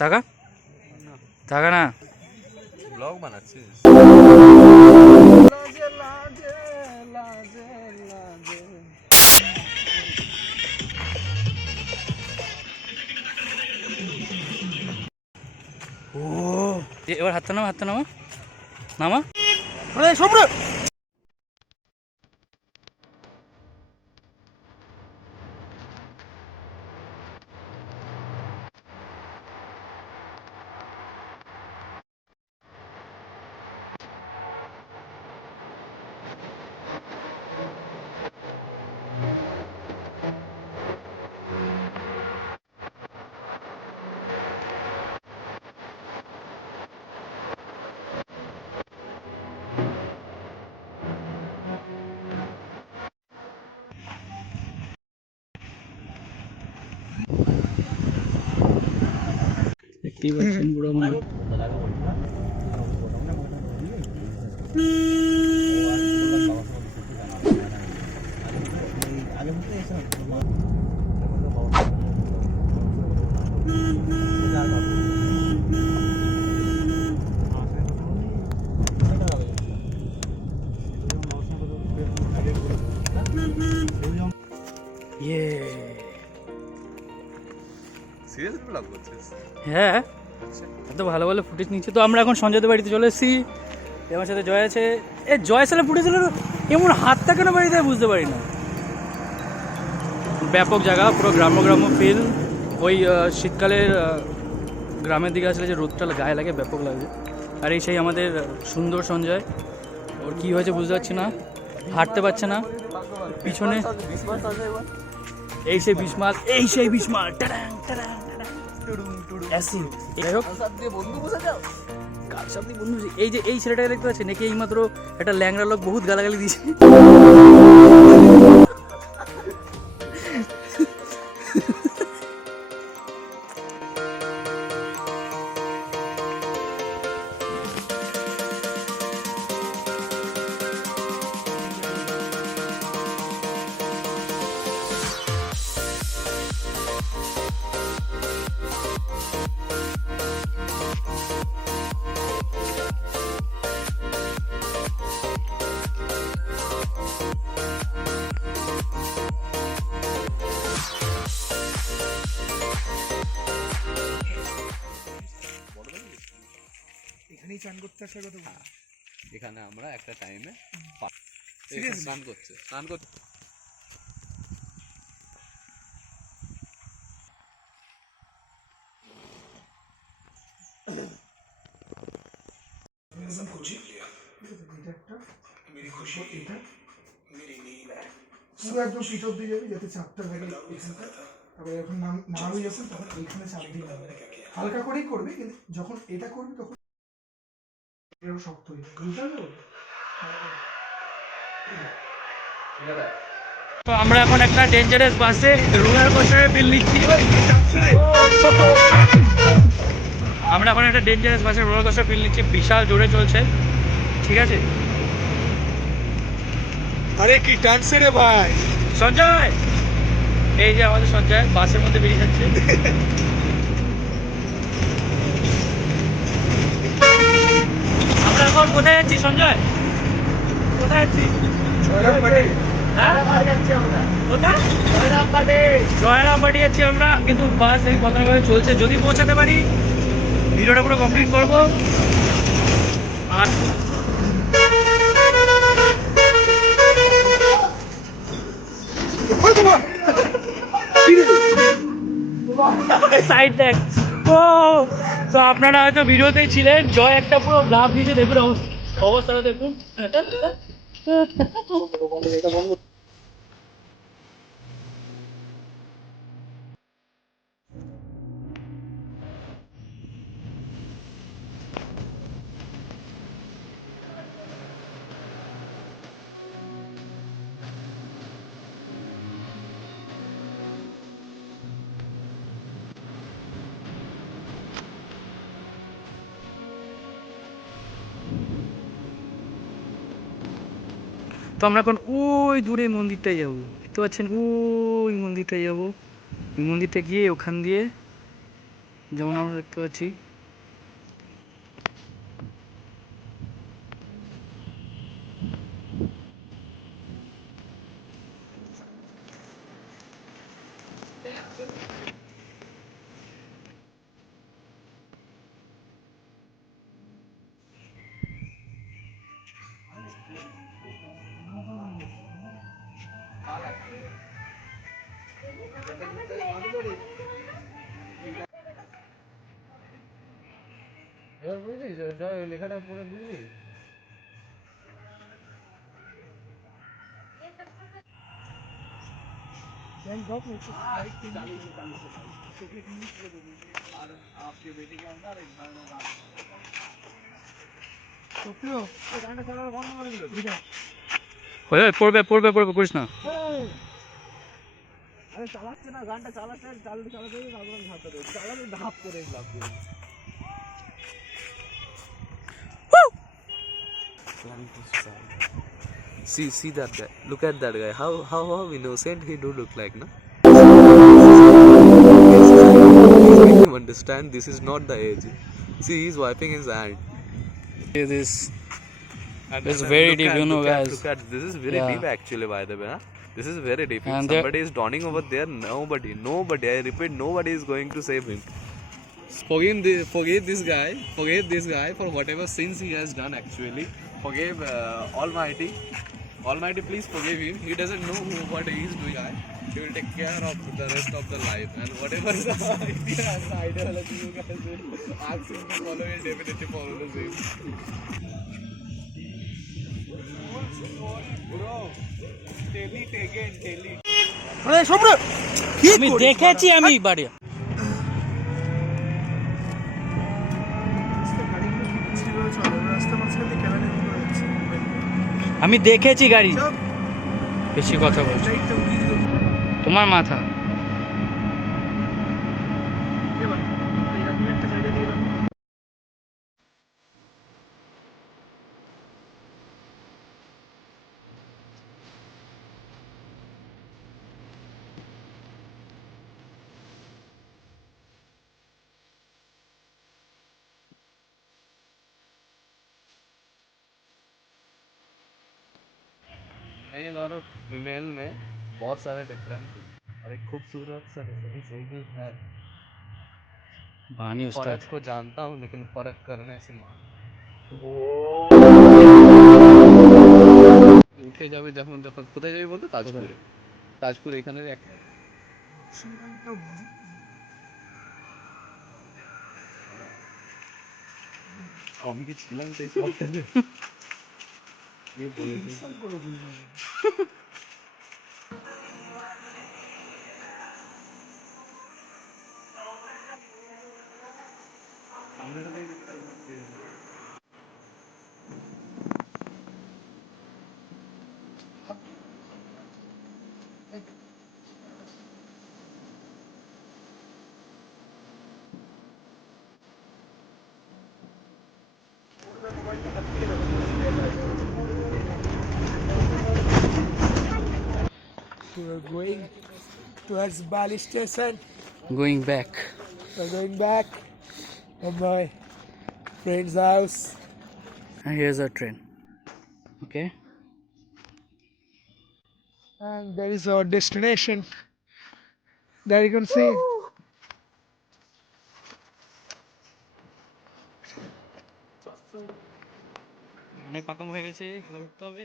তাকা তাকা না, ব্লগ বানাচ্ছিস? ও এবার হাতটা নামা, হাতটা নামা, নামা। দেখতেই পাচ্ছেন পুরো সিরিয়াসলি ব্লগ করছিস? হ্যাঁ, এত ভালো ভালো ফুটেজ নিচ্ছে। তো আমরা এখন সঞ্জয়দের বাড়িতে চলে এসেছি। আমার সাথে জয় আছে। জয় সালে ফুটেজ হলো এমন হাতটা কেন বাড়িতে বুঝতে পারি না। ব্যাপক জায়গা, পুরো গ্রাম্য গ্রাম্য ফিল। ওই শীতকালের গ্রামের দিকে আসলে যে রোদটা গায়ে লাগে ব্যাপক লাগে। আর এই সেই আমাদের সুন্দর সঞ্জয়, ওর কী হয়েছে বুঝতে পারছি না, হাঁটতে পারছে না। পিছনে এই সেই বিস্মাল, এই সেই বিস্মাল, এই যে এই ছেলেটাকে দেখতে পাচ্ছেন, নাকি এইমাত্র একটা ল্যাংড়া লোক বহুত গালাগালি দিয়েছে। এখানেই চান করতে আসার কথা বলি। এখানে আমরা একটা টাইমে স্নান করতে পুরো একদম পিঠ অব্দি যাবে যাতে চাপটা থাকে এখানটা। তারপরে যখন নামাবি যখন, তখন এইখানে চাপ দিয়ে নামাবে। হালকা করেই করবে, কিন্তু যখন এটা করবে তখন এরকম শক্ত হয়ে যাবে, বুঝতে পারবে? তো আমরা এখন একটা ডেঞ্জারাস বাসে রোলার কোস্টারের ফিল নিচ্ছি। আমরা এখন একটা ডেঞ্জারাস বাসে রোলার কোস্টার ফিল নিচ্ছি, বিশাল জোরে চলছে। ঠিক আছে, আরে কি টানছে রে ভাই সঞ্জয়, এই যে আমাদের সঞ্জয় বাসের মধ্যে বেরিয়ে যাচ্ছে। আমরা এখন কোথায় যাচ্ছি সঞ্জয়? কোথায় যাচ্ছি? জয়রামবাটি যাচ্ছি আমরা, কিন্তু বাস এই পনেরো চলছে। যদি পৌঁছাতে পারি ভিডিওটা পুরো কমপ্লিট করবো। আর সাইড দেখ। ও তো আপনারা হয়তো ভিডিওতেই ছিলেন, জয় একটা পুরো লাভ দিয়েছে, দেখুন অবস্থাটা দেখুন। তো আমরা এখন ওই দূরে মন্দিরটায় যাবো, দেখতে পাচ্ছেন ওই মন্দিরটায় যাবো। ওই মন্দিরটা গিয়ে ওখান দিয়ে যেমন আমরা দেখতে পাচ্ছি। এবার বুঝলি লেখাটা পড়ে বুঝলি? পড়বে পড়বে পড়বে করিস না। আরে চালাচ্ছে না, গানটা চালাতে চালাতে চালাতে তারপরে ধাপটা দেবে, চালাতে ধাপ করে লাভ দেবে। See that guy. Look at that guy. How innocent he do look like, na? Make him understand this is not the age. See, he's wiping his hand. This It's And very look deep, at- you know, look at- guys. Look at this is very Yeah. deep actually, by the way. Huh? This is very deep. If And there- somebody is dawning over there, nobody. I repeat, nobody is going to save him. Forgive this guy for whatever sins he has done. Actually, forgive Almighty. Almighty, please forgive him. He doesn't know what he is doing. He will take care of the rest of the life, and whatever the ideology you guys will ask him to follow, he'll definitely follow the same. Bro, tell it again, tell it. আমি দেখেছি আমি বাড়ি। গাড়িগুলো কি পিছিয়ে রয়েছে, রাস্তা মাঝখান দিয়ে কেন নিয়ে যাচ্ছে? আমি দেখেছি গাড়ি। বেশি কথা বলছি। লাইটটা উড়িয়ে দিল। তোমার মাথা। এবার এরকম একটা জায়গা দিয়ে এলাম। ये दोनों फीमेल में बहुत सारे डिफरेंस और एक खूबसूरत सा डिफरेंस है। বানি উস্তাদ। फर्क को जानता हूँ लेकिन फर्क करने से मान উঠে যাবে যখন যখন কোথায় যাবে বলতো তাজপুরে। তাজপুর এখানের এক আমি কি ছিলাম সেই সবটাতে ये বলেছে We're going towards Bali station. Going back. We're going back from my friend's house. And here's our train. Okay. And there is our destination. There you can see. অনেক পাকাম হয়ে গেছে, ঘুরতে হবে।